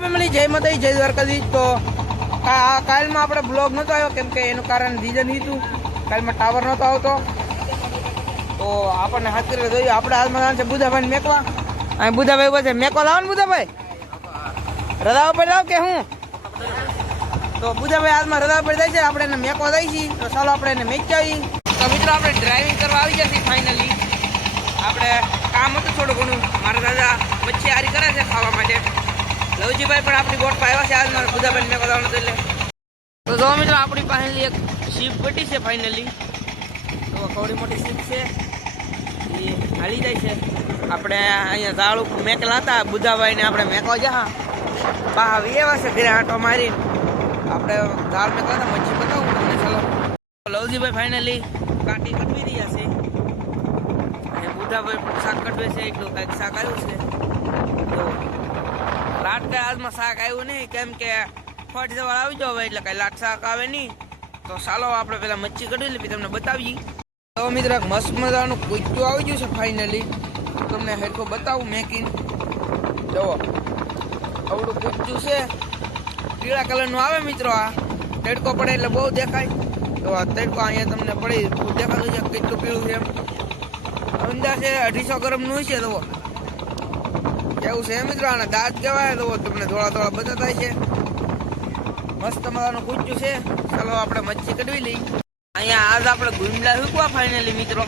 Family, જય માતા જય દ્વારકાધીશ. તો કાલમાં આપણે બ્લોગ નહોતો આવ્યો, કેમ કે એનું કારણ રીઝન હતું. કાલમાં ટાવર નહોતો આવતો. તો આપણને હાથ કરીને જોયું આપણે હાલમાં જવાનું છે બુધાભાઈ મેકવા. અહીં બુધાભાઈ પાસે મેકવા લાવો ને બુધાભાઈ. રદા ઉપર લાવ કે હું? તો બુધાભાઈ હાથમાં રદા ઉપર જાય છે. આપણે એને મેકવા દઈ છીએ. તો ચાલો આપણે એને મેચ આવી તો મિત્રો, આપણે ડ્રાઇવિંગ કરવા આવી જશે ફાઇનલી આપણે કામ હતું થોડું ઘણું. મારા દાદા મચ્છી હારી કરે છે ખાવા માટે. લવજીભાઈ પણ આપણી બોટ પર છે આજ મારા બુધાભાઈ મેં બતાવવાનું એટલે. તો જો મિત્રો, આપણી પાસેની એક શીપ પટી છે ફાઇનલી તો કવડી મોટી શીપ છે. એ હાલી જાય છે. આપણે અહીંયા ઝાડ મેકલા હતા. બુધાભાઈને આપણે મેકો જા બા એવા છે ઘરે આંટો મારી આપણે ઝાડ મેકલા હતા મચ્છી બતાવું તમને. ચાલો. લવજીભાઈ ફાઇનલી કાંટી કટવી રહ્યા છે. અને બુધાભાઈ પણ શાક કટવે છે, એટલું કાંઈક શાક આવ્યું છે. તો લાટ હાલમાં શાક આવ્યું નહીં. કેમ કે ફટ સવાર આવી જાવ એટલે કઈ લાટ શાક આવે નહીં. તો ચાલો આપણે પેલા મચ્છી કઢી લીધી તમને બતાવીએ. તો મિત્ર મસ્ત મજાનું કુચું આવી ગયું છે ફાઇનલી તમને હેરખો બતાવું મેકિંગ જુઓ. આવડું કુચું છે. પીળા કલરનું આવે મિત્રો આ. તડકો પડે એટલે બહુ દેખાય. તો આ તડકો અહીંયા તમને પડી દેખાતું છે કેટલું પીળું છે અંદાજે અઢીસો ગ્રામનું છે તો કેવું છે મિત્રો આને દાંત કહેવાય તો તમને થોડા થોડા બધા થાય છે. મસ્ત મજાનું કૂચ્યું છે. ચાલો આપણે મચ્છી કઢવી લઈ અહીંયા આજ આપણે ગુમડા હૂકવા ફાઇનલી મિત્રો.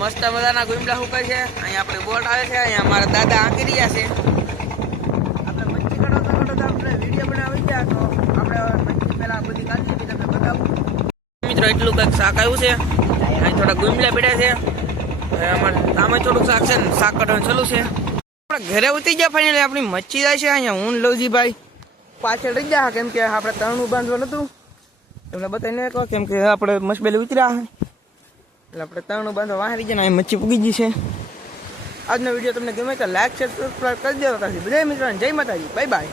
મસ્ત મજાના ગુમડા હૂકાય છે. અહીંયા આપણે બોટ આવે છે. અહીંયા અમારા દાદા આંકી રહ્યા છે. આપણે મચ્છી કઢાવતા કઢાવતા આપણે વીડિયો બનાવી ગયા. તો આપણે મચ્છી પહેલાં બધી કાઢી તમને બતાવું. મિત્રો, એટલું કંઈક શાક આવ્યું છે. અહીં થોડા ગુમલા પીડ્યા છે. અમારે આમે થોડુંક શાક છે ને, શાક કાઢવાનું ચાલુ છે. આપણે ઘરે ઉતરી ગયા ફાઈનલી આપણી મચ્છી જાય છે અહીંયા. હું લવજીભાઈ પાછળ રહી ગયા કેમ કે આપણે તણનું બાંધવા નતું એમને બતાવીને કહો, કેમ કે આપણે મસબેલી ઉતર્યા એટલે આપણે તણનું બાંધવા વાહ રહી અહીં મચ્છી પૂગી ગઈ છે. આજનો વીડિયો તમને ગમે તો લાઈક શેર સબસ્ક્રાઈબ કરી દેવા બધા મિત્રોને જય માતાજી. Bye bye